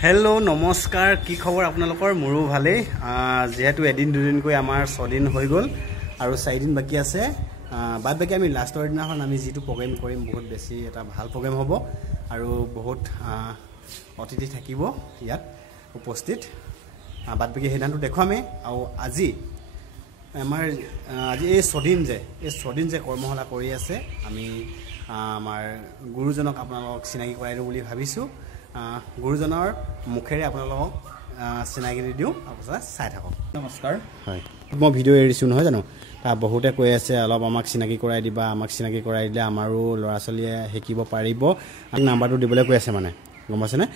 hello नमस्कार की खबर आपनालोकर मोरो भाले जेहेतु एदिन दुदिनকৈ আমাৰ 6 দিন হৈ গল আৰু 4 দিন বাকি আছে বাদ বাকি আমি লাষ্টৰ দিনাখন আমি যেটো প্ৰগ্ৰাম কৰিম বহুত বেছি এটা ভাল প্ৰগ্ৰাম হ'ব আৰু বহুত অতিথি থাকিব ইয়াত উপস্থিত বাদ বাকি হেদানটো দেখুৱামে আৰু আজি আমাৰ আজি এই 6 দিন যে কৰ্মশালা কৰি আছে আমি আমাৰ গুৰুজনক আপোনালোকক চিনাকি কৰাই দিও বুলি ভাবিছো গুৰুজনৰ মুখেৰে আপোনালোকক চিনাকি দিও আপোনালোকে চাই থাকক নমস্কাৰ হয় মই ভিডিও এৰিছো নহয় জানো তা বহুতে কৈ আছে অলপ আমাক চিনাকি কৰাই দিবা আমাক চিনাকি কৰাই দিলে আমাৰো লৰা চলিয়ে হেকিব পাৰিব নাম্বাৰটো দিবলৈ কৈ আছে মানে গম আছে নে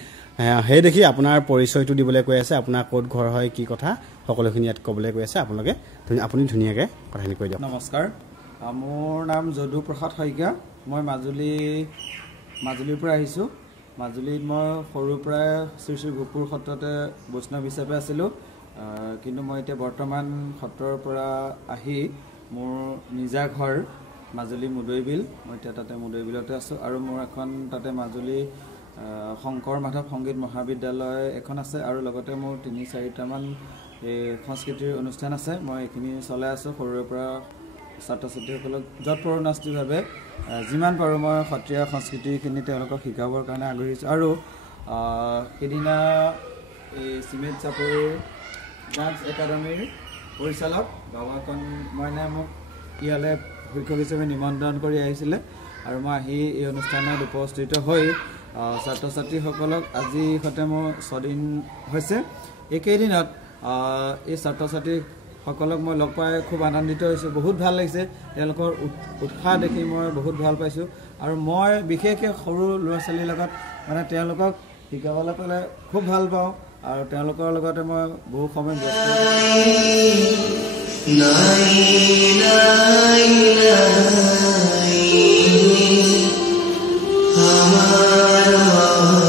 হে দেখি আপোনাৰ পৰিচয়টো দিবলৈ কৈ আছে আপোনাৰ কোড ঘৰ হয় কি কথা সকলোখিনি ইয়াত কবলৈ কৈ আছে আপোনালোকে আপুনি ধুনিয়াকে কথাখিনি কৈ দিয়ক নমস্কাৰ মোৰ নাম যদু প্ৰসাদ শইকীয়া মই মাজুলীৰ পৰা আহিছো মাজুলীত মই সৰুৰ পৰা শ্ৰী শ্ৰী গোপুৰ সত্ৰতে বৈষ্ণৱ হিচাপে আছিলো কিন্তু মই এতিয়া বৰ্তমান সত্ৰৰ পৰা আহি মোৰ নিজা ঘৰ মাজুলী মুদৈবিল মই এতিয়া তাতে মুদৈবিলতে আছো আৰু মোৰ এখন তাতে মাজুলী শংকৰ মাধৱ সংগীত মহাবিদ্যালয় এখন আছে আৰু লগতে মোৰ 3-4টা মান সংস্কৃতিৰ অনুষ্ঠান আছে মই এখিনি চলাই আছো সৰুৰ পৰা ছাত্ৰ ছাত্ৰীসকলক যৎপৰোনাস্তিভাৱে যিমান পাৰো মই সত্ৰীয়া সংস্কৃতিখিনি তেওঁলোকক শিকাবৰ কাৰণে আগ্ৰহী আৰু এদিনা এই সিমেন্ট চাপৰি ডান্স একাডেমীৰ পৰিচালক বাবাকন মইনা মোক ইয়ালে শিক্ষক হিচাপে নিমন্ত্ৰণ কৰি আহিছিলে আৰু মই আহি এই অনুষ্ঠানত উপস্থিত হৈ ছাত্ৰ ছাত্ৰীসকলক আজি হতে মোৰ 6 দিন হৈছে একেদিনত এই ছাত্ৰ ছাত্ৰী সকলক মই লগ পাই খুব আনন্দিত হৈছো বহুত ভাল লাগিছে তেওঁলোকৰ উৎসাহ দেখি মই বহুত ভাল পাইছো আৰু মই বিশেষকৈ সৰু ল'ৰা ছোৱালীৰ লগত মানে তেওঁলোকক শিকাবলৈ পালে খুব ভাল পাওঁ আৰু তেওঁলোকৰ লগতে মই বহু সময় ব্যস্ত हमारा